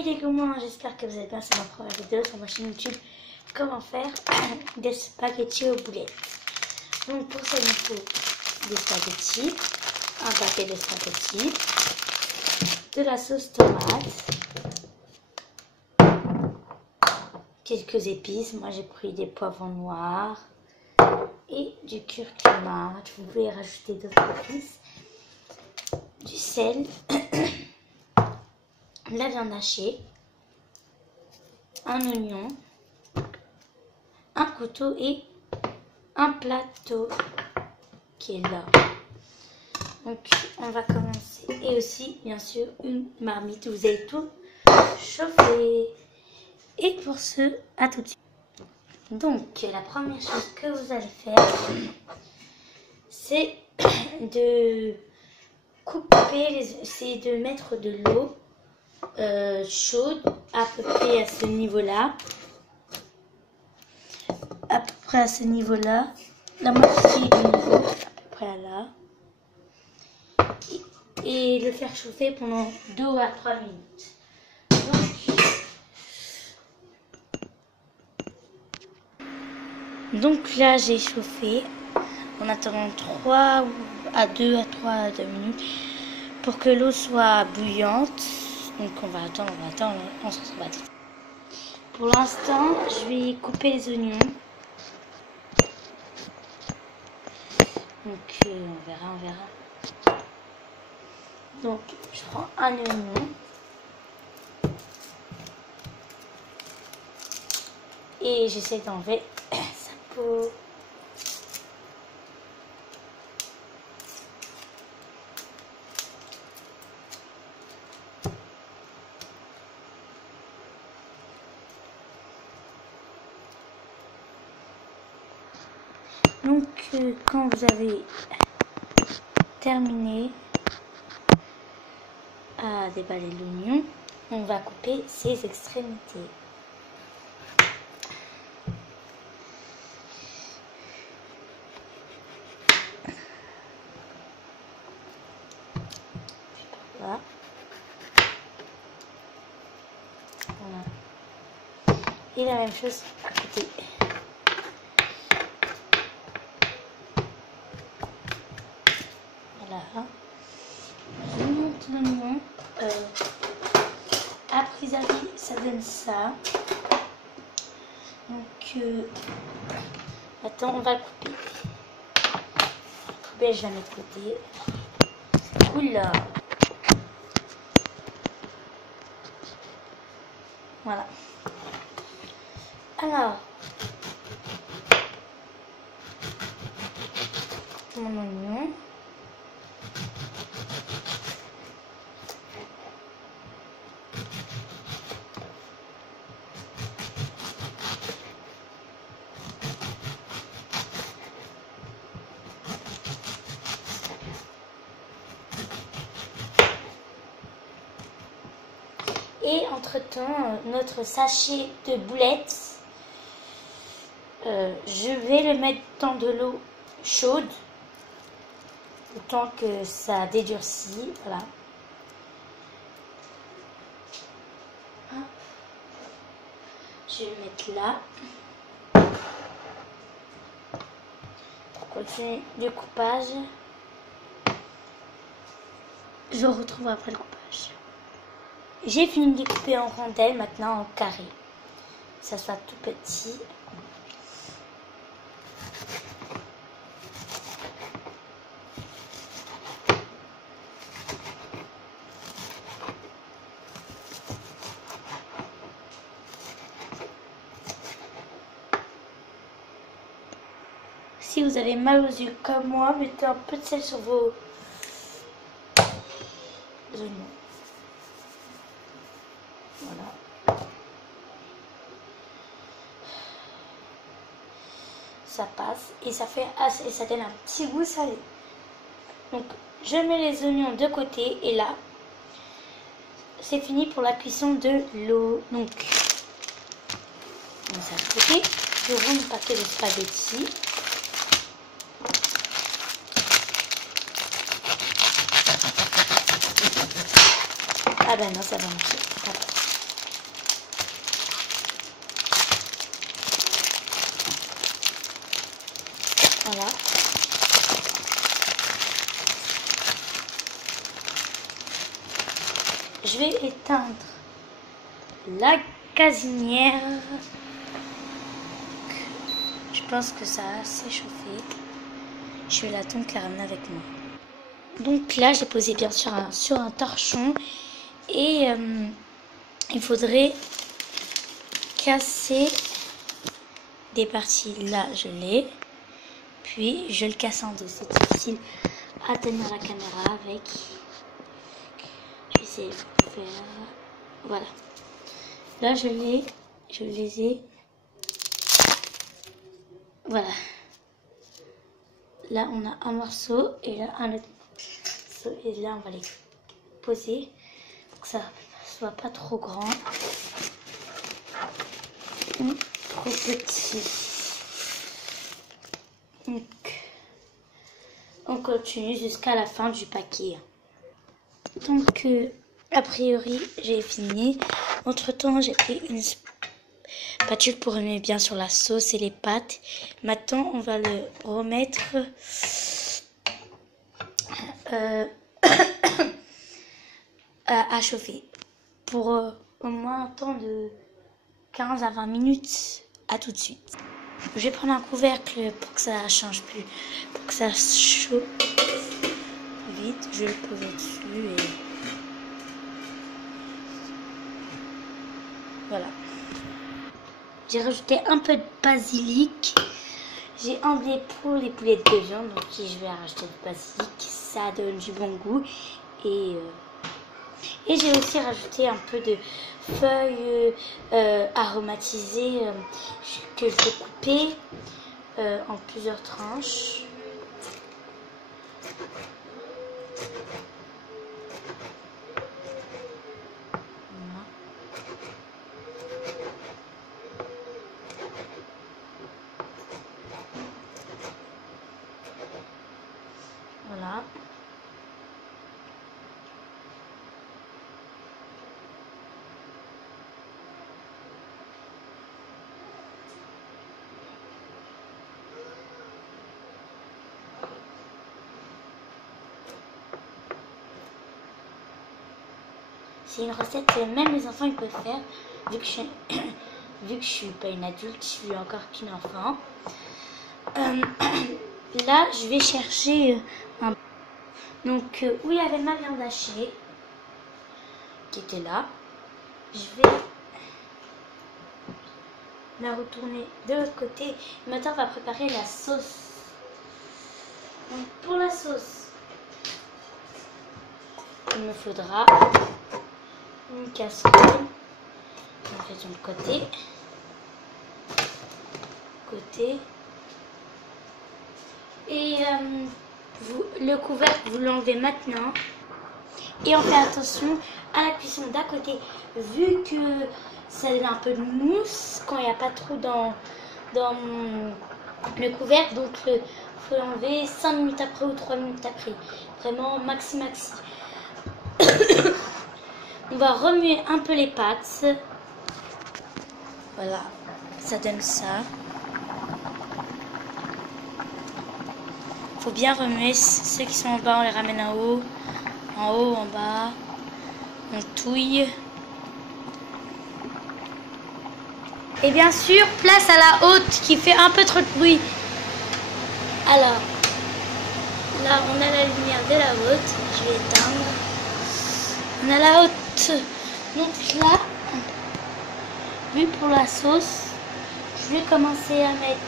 Hey les gourmands, j'espère que vous allez bien, c'est ma première vidéo sur ma chaîne YouTube. Comment faire des spaghettis aux boulettes. Donc pour ça il nous faut des spaghettis, un paquet de spaghettis, de la sauce tomate, quelques épices, moi j'ai pris des poivrons noirs et du curcuma, vous pouvez rajouter d'autres épices, du sel, la viande hachée, un oignon, un couteau et un plateau qui est là. Donc on va commencer. Et aussi bien sûr une marmite où vous allez tout chauffer. Et pour ce, à tout de suite. Donc la première chose que vous allez faire, c'est de couper, c'est de mettre de l'eau chaude à peu près à ce niveau-là. À peu près à ce niveau-là. La moitié du niveau, à peu près là. Et le faire chauffer pendant 2 à 3 minutes. Donc là, j'ai chauffé en attendant 3 à 2 minutes pour que l'eau soit bouillante. Donc on va attendre, on se retrouve à tout. Pour l'instant, je vais couper les oignons. Donc on verra. Donc je prends un oignon. Et j'essaie d'enlever sa peau. Donc quand vous avez terminé à déballer l'oignon, on va couper ses extrémités. Voilà. Et la même chose à côté. Voilà. Je monte l'oignon. A priori, ça donne ça. Donc, attends, on va le couper. Je vais mettre de côté. Oula. Voilà. Alors, mon oignon. Et entre-temps, notre sachet de boulettes, je vais le mettre dans de l'eau chaude, le temps que ça dédurcit. Voilà. Hop. Je vais le mettre là. Pour continuer le coupage. Je retrouve après le coupage. J'ai fini de couper en rondelles, maintenant en carré. Que ça soit tout petit. Si vous avez mal aux yeux comme moi, mettez un peu de sel sur vos oignons. Voilà. Ça passe et ça fait assez, et ça donne un petit goût salé. Donc je mets les oignons de côté et là c'est fini pour la cuisson de l'eau. Donc on met ça de côté. Je roule mon paquet de spaghettis. Ah ben non, ça va marcher. Voilà. Voilà. Je vais éteindre la gazinière. Je pense que ça a assez chauffé. Je vais la donc la ramener avec moi. Donc là, j'ai posé bien sûr sur un torchon. Et il faudrait casser des parties. Là, je l'ai. Puis, je le casse en deux. C'est difficile à tenir la caméra avec. Je vais essayer de faire... Voilà. Là, je les ai. Voilà. Là, on a un morceau et là, un autre morceau. Et là, on va les poser pour que ça soit pas trop grand ou trop petit. Donc, on continue jusqu'à la fin du paquet. Donc, a priori, j'ai fini. Entre temps, j'ai pris une spatule pour remettre bien sur la sauce et les pâtes. Maintenant, on va le remettre à chauffer pour au moins un temps de 15 à 20 minutes. À tout de suite. Je vais prendre un couvercle pour que ça change plus, pour que ça chauffe vite. Je vais le poser dessus et voilà. J'ai rajouté un peu de basilic. J'ai enlevé pour les poulettes de viande, donc je vais rajouter du basilic. Ça donne du bon goût. Et j'ai aussi rajouté un peu de feuilles aromatisées que je vais couper en plusieurs tranches. Voilà. C'est une recette que même les enfants ils peuvent faire, vu que je suis pas une adulte, je suis encore qu'une enfant. Là, je vais chercher un... Donc, où il y avait ma viande hachée, qui était là. Je vais la retourner de l'autre côté. Maintenant, on va préparer la sauce. Donc, pour la sauce, il me faudra une casserole. On fait sur le côté. Et le couvercle, vous l'enlevez maintenant. Et on fait attention à la cuisson d'à côté. Vu que ça donne un peu de mousse quand il n'y a pas trop dans le couvercle. Donc il faut l'enlever 5 minutes après ou 3 minutes après. Vraiment maxi. On va remuer un peu les pâtes. Voilà, ça donne ça. Faut bien remuer. Ceux qui sont en bas, on les ramène en haut. En haut, en bas. On touille. Et bien sûr, place à la haute qui fait un peu trop de bruit. Alors, là, on a la lumière de la haute. Je vais éteindre. On a la haute. Donc là, vu pour la sauce, je vais commencer à mettre